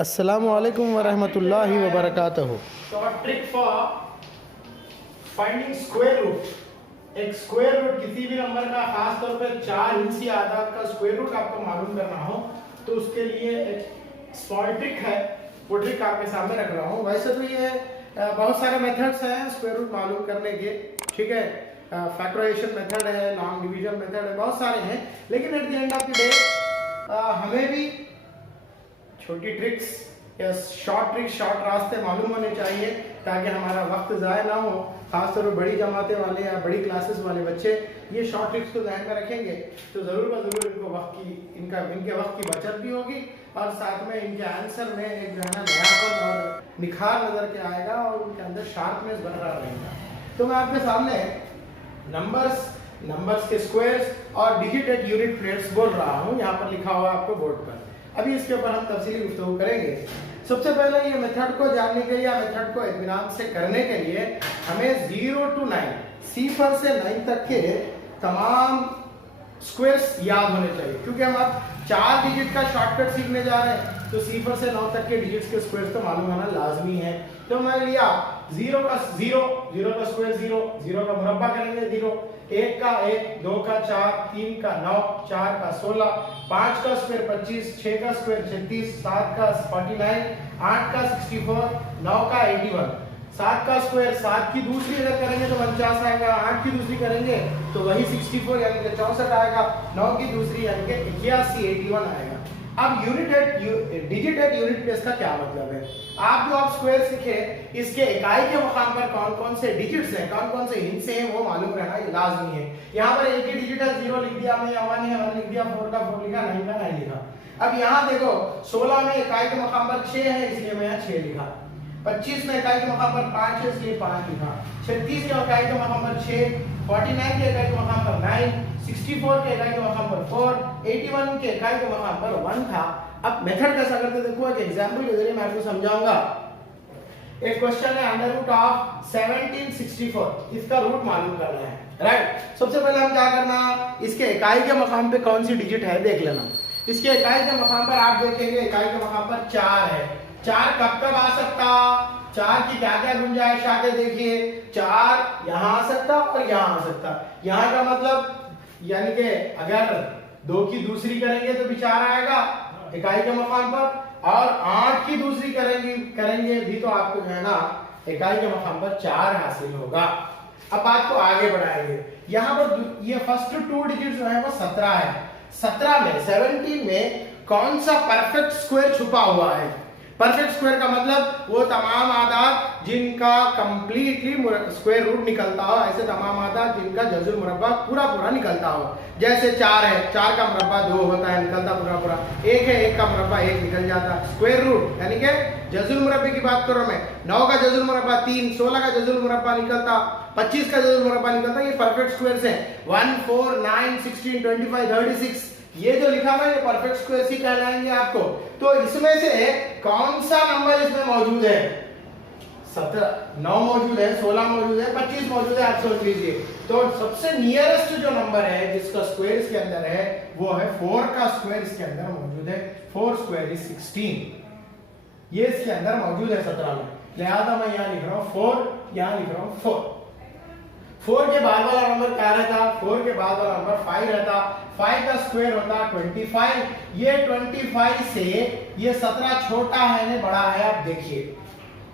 अस्सलामुअलैकुम वरहमतुल्लाहि वबरकातुहू। Short trick for finding square root. एक स्क्वायर रूट किसी भी नंबर का, खास तौर पे 4 इंची आदाद का स्क्वायर रूट आपको मालूम करना हो तो उसके लिए एक स्मॉल ट्रिक है, वो ट्रिक आपके सामने रख रहा हूँ। वैसे तो ये बहुत सारे मेथड्स हैं स्क्वायर रूट मालूम करने के, ठीक है। फैक्टराइजेशन मेथड है, लॉन्ग डिवीजन मेथड है, बहुत सारे हैं। लेकिन at the end of the day हमें भी छोटी ट्रिक्स या शॉर्ट ट्रिक्स, शॉर्ट रास्ते मालूम होने चाहिए ताकि हमारा वक्त ज़ाया ना हो। खासतौर पर बड़ी जमातें वाले या बड़ी क्लासेस वाले बच्चे ये शॉर्ट ट्रिक्स को ध्यान में रखेंगे तो ज़रूर ब ज़रूर इनके वक्त की बचत भी होगी और साथ में इनके आंसर में एक जो है ना नयापन और निखार नज़र के आएगा और उनके अंदर शार्पनेस बरकरार रहेगा। तो मैं आपके सामने नंबर्स के स्क्वायर्स और डिजिटेड यूनिट प्लेट्स बोल रहा हूँ। यहाँ पर लिखा हुआ आपको बोर्ड पर। अभी इसके ऊपर हम तफसीली गुफ्तगू करेंगे। सबसे पहले ये मेथड को जानने के लिए या मेथड को इत्मीनान से करने के लिए हमें 0 to 9 0 से 9 तक के तमाम स्क्वायर्स याद होने चाहिए, क्योंकि हम अब 4 डिजिट का शॉर्टकट सीखने जा रहे हैं तो 0 से 9 तक के डिजिट्स के स्क्वायर्स तो मालूम होना लाजमी है। तो मैं लिया 0 का स्क्वायर 0 का मुरब्बा करेंगे 0, 1 का 1, 2 का 4, 3 का 9, 4 का 16, 5 का स्क्वायर 25, 6 का स्क्वायर 36, 7 का 49, 8 का 64, 9 का 81। 7 का स्क्वायर 7 की दूसरी अगर करेंगे तो 49 आएगा, 8 की दूसरी करेंगे तो वही 64 यानी कि 64 आएगा, 9 की दूसरी यानी कि 81 आएगा। अब डिजिटेड यूनिट प्लेस का क्या मतलब है? आप स्क्वायर सीखे इसके इकाई के मुकाम पर कौन कौन से डिजिट्स हैं, कौन कौन से हिस्से हैं वो मालूम रहना ये लाजमी है। यहाँ पर एक ही डिजिट है 0 लिख दिया, हमने 1 है 1 लिख दिया, 4 का 4 लिखा, 9 का 9 लिखा। अब यहाँ देखो 16 में इकाई के मुकाम पर 6 है इसलिए मैं यहाँ 6 लिखा, 25 में इकाई के मकाम पर 5 है इसलिए 5 लिखा, 36 के इकाई के मकाम पर 6, 49 के इकाई के मकाम पर 9, 64 के इकाई के मकाम पर 4, 81 के इकाई के मकाम पर 1 था। अब मेथड कैसा करते देखो, एक एग्जांपल के जरिए मैं आपको समझाऊंगा। एक क्वेश्चन है अंडर रूट ऑफ 1764, इसका रूट मालूम करना है, राइट। सबसे पहले हम क्या करना, इसके इकाई के मकाम पे कौन सी डिजिट है देख लेना। इसके इकाई के मकाम पर आप देखेंगे इकाई के मकाम पर 4 है। 4 कब कब आ सकता, 4 की क्या क्या गुंजाइश आगे देखिए, 4 यहाँ आ सकता और यहाँ आ सकता। यहाँ का मतलब यानी कि अगर 2 की दूसरी करेंगे तो भी 4 आएगा इकाई के मकाम पर, और 8 की दूसरी करेंगे भी तो आपको जो है ना इकाई के मकाम पर 4 हासिल होगा। अब बात को आगे बढ़ाएंगे। यहाँ पर ये फर्स्ट 2 डिजिट जो है वो 17 है। 17 में कौन सा परफेक्ट स्क्वायर छुपा हुआ है? परफेक्ट स्क्वायर का मतलब वो तमाम आदाद जिनका कंप्लीटली स्क्वायर रूट निकलता हो, ऐसे तमाम आदाद जिनका जजुल मुरब्बा पूरा पूरा निकलता हो। जैसे 4 है, 4 का मुरब्बा 2 होता है, निकलता पूरा पूरा। 1 है, 1 का मुरब्बा 1 निकल जाता। स्क्वायर रूट यानी कि जजुल मुरब्बे की बात करो मैं, 9 का जजुल मुरब्बा 3, 16 का जजुल मुरब्बा निकलता, 25 का जजुल मुरब्बा निकलता। ये परफेक्ट स्क्वायर्स हैं। 1, 4, 9, 16, 25, 36 ये जो लिखा हुआ है ये परफेक्ट स्क्वायर ही कहलाएंगे आपको। तो इसमें से कौन सा नंबर इसमें मौजूद है? 9 मौजूद है, 16 मौजूद है, 25 मौजूद है, आप सोच लीजिए। तो सबसे नियरेस्ट जो नंबर है जिसका स्क्वायर इसके अंदर है वो है 4 का स्क्वायर इसके अंदर मौजूद है। 4 स्क्वायर इज 16, ये इसके अंदर मौजूद है 17 में। लिहाजा मैं यहाँ लिख रहा हूँ 4, यहाँ लिख रहा हूँ 4। 4 के बाद वाला नंबर क्या रहता? 4 के बाद वाला नंबर 5 रहता। 5 का स्क्वायर होता 25। ये 25 से ये 17 छोटा है ने बड़ा है, आप देखिए।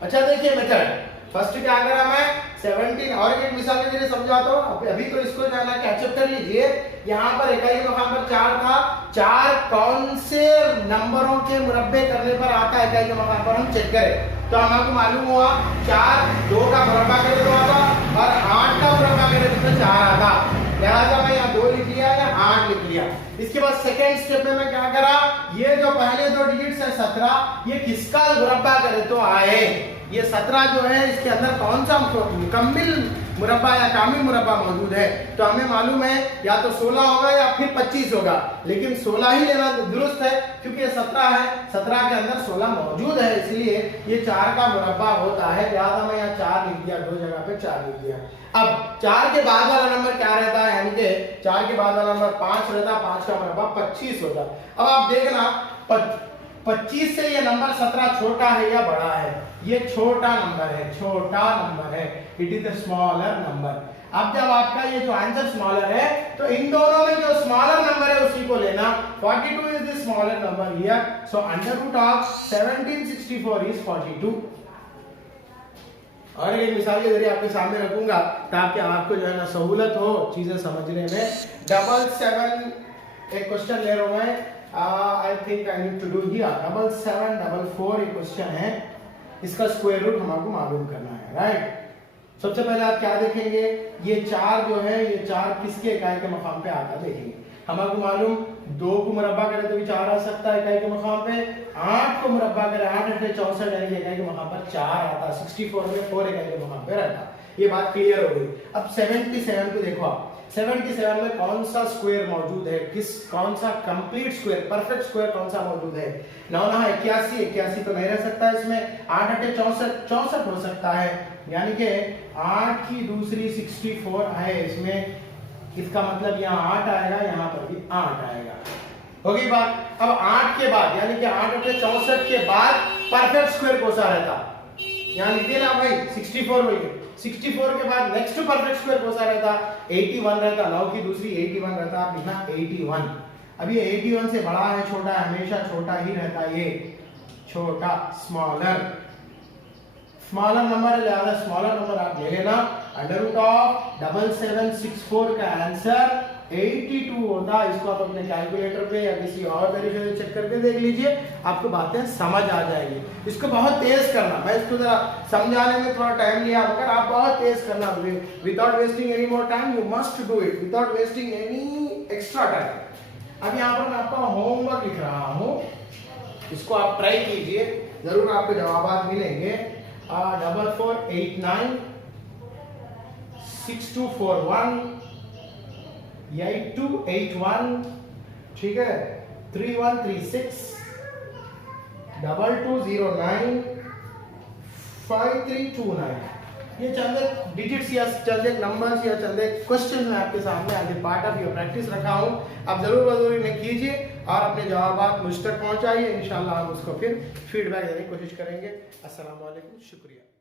अच्छा देखिए मेथड, फर्स्ट क्या करा मैं 17 और एक मिसाल के लिए समझाता हूँ। अभी तो इसको जाना कैचअप कर लीजिए। यहाँ पर इकाई मकाम पर 4 था। 4 कौन से नंबरों के मुरब्बे करने पर आता है इकाई के मकाम पर, हम चेक करें तो हमको मालूम हुआ 4 2 का मुरब्बा करे तो आता और 8 का मुरब्बा करे तो 4 आता। लिहाजा मैं यहाँ 2 लिख लिया या 8 लिख लिया। इसके बाद सेकेंड स्टेप में मैं क्या करा, ये जो पहले 2 डिजिट्स है 17, ये किसका मुरब्बा करे तो आए। ये 17 जो है इसके अंदर कौन सा मुकम्मिल मुरब्बा या कामिल मुरब्बा मौजूद है? तो हमें मालूम है या तो 16 होगा या फिर 25 होगा, लेकिन 16 ही लेना दुरुस्त है क्योंकि ये 17 है, 17 के अंदर 16 मौजूद है, इसलिए ये 4 का मुरब्बा होता है। लिहाजा मैं यहाँ 4 लिख दिया, 2 जगह पे 4 लिख दिया। अब 4 के बाद वाला नंबर क्या रहता है, यानी कि 4 के बाद वाला नंबर 5 रहता, 5 का मुरब्बा 25 होता। अब आप देखना 25 से ये नंबर 17 छोटा है या बड़ा है? ये छोटा नंबर है, छोटा नंबर है, it is the smaller number. अब जब आपका ये जो आंसर स्मॉलर है तो इन दोनों में जो स्मॉलर नंबर है उसी को लेना। 42 is the smaller number here, so under root of 1764 is 42। और एक मिसाल के जरिए आपके सामने रखूंगा ताकि आपको जो है ना सहूलत हो चीजें समझने में। 77 एक क्वेश्चन ले रहा हूं मैं, I think I need to do here 7744 एक क्वेश्चन है, इसका स्क्वायर रूट हमको मालूम करना है, राइट। सबसे पहले आप क्या देखेंगे, ये 4 जो है ये 4 किसके इकाई के मकाम पे आता देखेंगे। हमको मालूम 2 को मुरब्बा करे तो भी 4 आ सकता है इकाई के मकाम पे, 8 को मुरब्बा करे 8 8 64 यानी इकाई के मकाम पर 4 आता, 64 में 4 इकाई के मकाम पे रहता। ये बात क्लियर हो गई। अब 77 को देखो आप, 77 में कौन सा स्क्वायर मौजूद है, कौन सा कंप्लीट स्क्वायर, परफेक्ट स्क्वायर कौन सा मौजूद है? 9 9 81 तो नहीं रह सकता इसमें, 8 8 64 हो सकता है, यानी कि 8 की दूसरी 64 है इसमें, इसका मतलब यहाँ 8 आएगा, यहाँ पर भी 8 आएगा। हो गई बात। अब 8 के बाद यानी कि 8 8 64 के बाद परफेक्ट स्क्वायर कौन सा रहता, यहाँ लिख देना भाई 64 मिल गए। 64 के बाद नेक्स्ट परफेक्ट स्क्वायर कौन सा रहता, 81 रहता, 9 की दूसरी 81 रहता, आप लिखना 81। अब ये 81 से बड़ा है छोटा है, हमेशा छोटा ही रहता है, ये छोटा स्मॉलर नंबर है, लिहाजा स्मॉलर नंबर आप ले लेना। अंडर रूट ऑफ 7764 का आंसर 82 होता। इसको आप अपने कैलकुलेटर पे या किसी और तरीके से चेक करके देख लीजिए, आपको बातें समझ आ जाएगी। इसको बहुत तेज करना, मैं इसको जरा समझाने में थोड़ा टाइम लिया, अगर आप बहुत तेज करना, without wasting any more time, you must do it without wasting any extra time. अब यहाँ पर मैं आपका होमवर्क लिख रहा हूँ, इसको आप ट्राई कीजिए, जरूर आपको जवाब मिलेंगे। 4489 6241 8281, ठीक है, 3136 2209 5329। ये चंद डिजिट्स या चंद नंबर्स या चंद क्वेश्चन मैं आपके सामने आज पार्ट ऑफ योर प्रैक्टिस रखा हूँ। आप जरूर इन्हें कीजिए और अपने जवाब मुझ तक पहुंचाइए, इंशाल्लाह हम उसको फिर फीडबैक देने की कोशिश करेंगे। अस्सलाम वालेकुम, शुक्रिया।